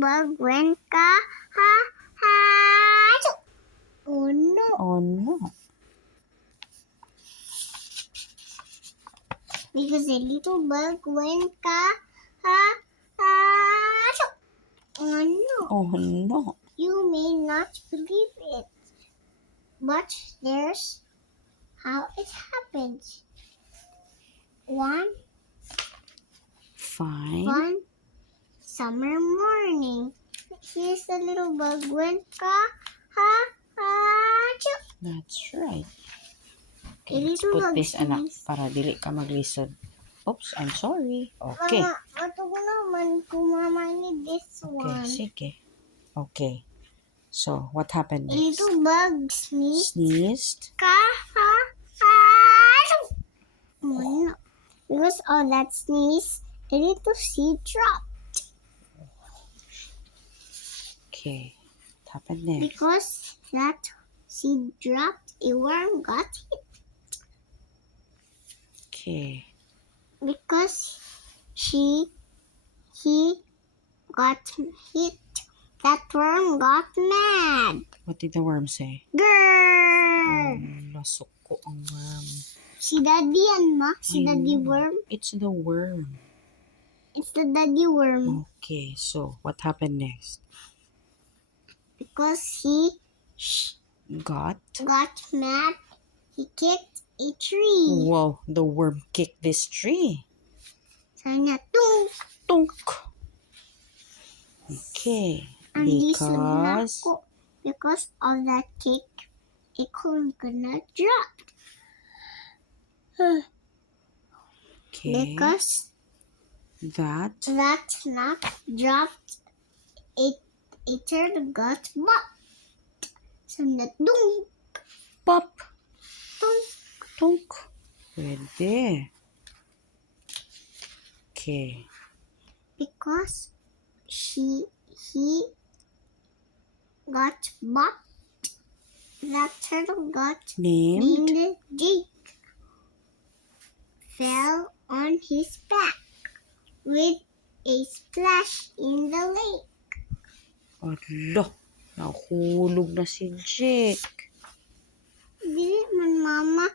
bug went ka-ha-ha-choo. Oh no. Oh no. Because a little bug went ka-ha-ha-choo. Oh no. Oh no. You may not believe it, but there's how it happens. One Fine. summer morning, here's the little bug went ka-ha-ha-choo. That's right. Okay, A let's little put bug this, anak, sneezed. para dili ka maglisod. Oops, I'm sorry. Okay. Mama, ato ko naman kung mama need this Okay, one. sige. Okay. So, what happened A next? little bug sneezed. Sneezed. Ka-ha-ha-choo. Oh no. Because of that sneeze, a little seed dropped. Okay. What happened next? Because that seed dropped, a worm got hit. Okay. Because he got hit, that worm got mad. What did the worm say? Grrr! Nasuko ang worm. Si Daddy yan, ma? Si I Daddy know. worm? It's the worm. It's the Daddy worm. Okay, so what happened next? Because he Got? got mad, he kicked a tree. Wow, the worm kicked this tree. Sabi niya, tung! Tunk. Okay. Ang lisod na Because ako. Because of that kick, a corn gonna drop. okay. Because That nut dropped, a turtle got bopped. Sabi niya, tung! pop. Tung! Tunk. Pwede. Okay. Because he got bopped, that turtle got Named named Jake. Fell on his back with a splash in the lake. Ala, nahulog na si Jake. Dili man mama.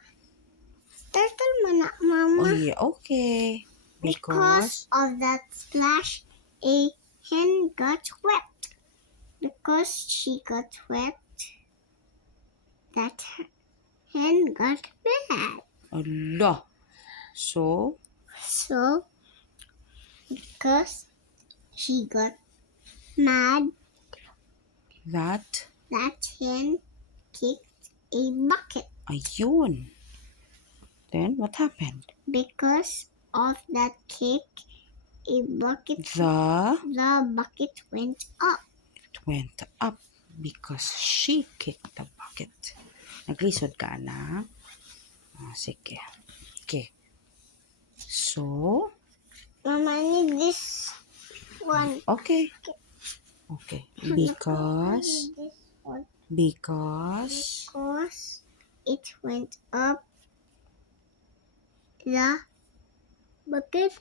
Turtle man na mama. Oh yeah, okay. Because of that splash, a hen got wet. Because she got wet, that hen got mad. Ala. So, So, because she got mad, that, that hen kicked a bucket. ayun. Then, what happened? Because of that kick, a bucket, The bucket went up. it went up because she kicked the bucket. Naglisod ka na? Sige. Okay. So, Mama, I need this one. okay. Okay. Because I need this one. because Because it went up, the bucket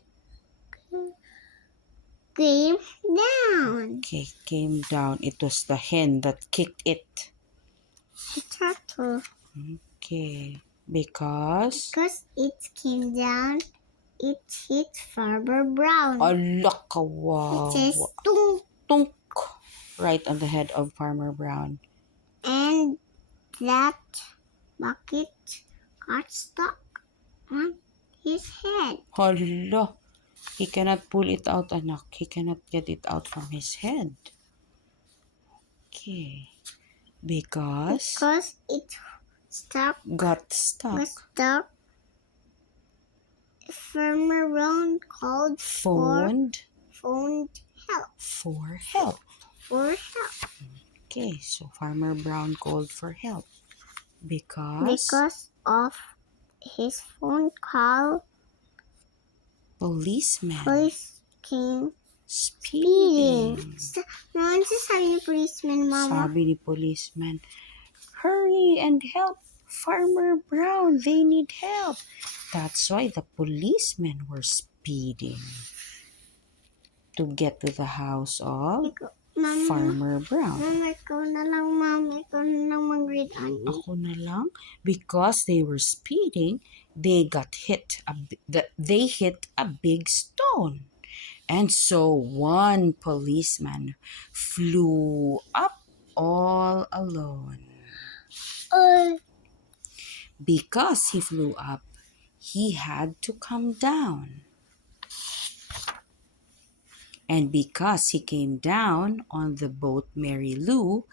came down. okay, came down. It was the hen that kicked it. The turtle. Okay. Because it came down, it hit Farmer Brown. ala It kawawa. says, tung! Tunk. Right on the head of Farmer Brown. And that bucket got stuck on his head. Hala. He cannot pull it out, anak. He cannot get it out from his head. Okay. Because it got stuck. was stuck. Farmer Brown called Phoned help. for help. Okay, so Farmer Brown called for help. Because of his phone call, policeman police came speeding. Ano sabi ni policeman, Mama? Sabi ni policeman, hurry and help Farmer Brown. They need help. That's why the policemen were speeding. to get to the house of Mama, Farmer Brown. Mama, ikaw na lang, Mama. Ikaw na lang mag-read, Ani. Ako na lang. Because they were speeding, they they hit a big stone. And so one policeman flew up all alone. Because he flew up, he had to come down. And because he came down on the boat Mary Lou,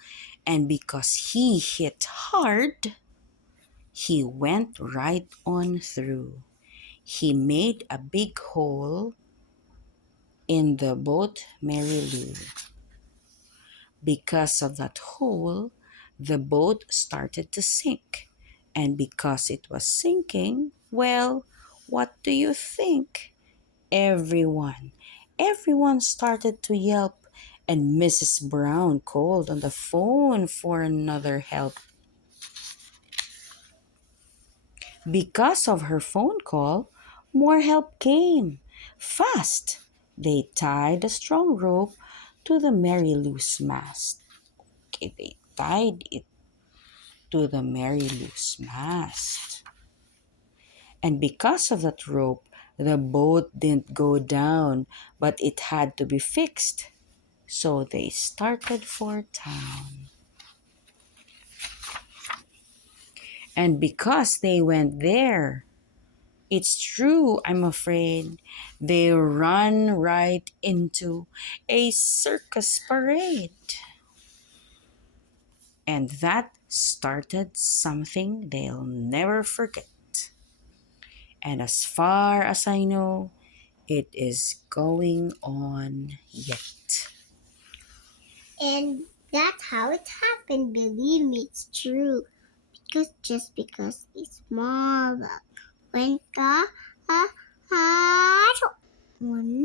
and because he hit hard, he went right on through. He made a big hole in the boat Mary Lou. Because of that hole, the boat started to sink. And because it was sinking, well, what do you think? Everyone started to yelp, and Mrs. Brown called on the phone for another help. Because of her phone call, more help came. Fast! They tied a strong rope to the Mary Lou's mast. Okay, they tied it to the Mary Lou's mast. And because of that rope, the boat didn't go down, but it had to be fixed. So they started for town. And because they went there, it's true, I'm afraid, they run right into a circus parade. And that started something they'll never forget. And as far as I know, it is going on yet. And that's how it happened. Believe me, it's true. Because it's small, when ka, one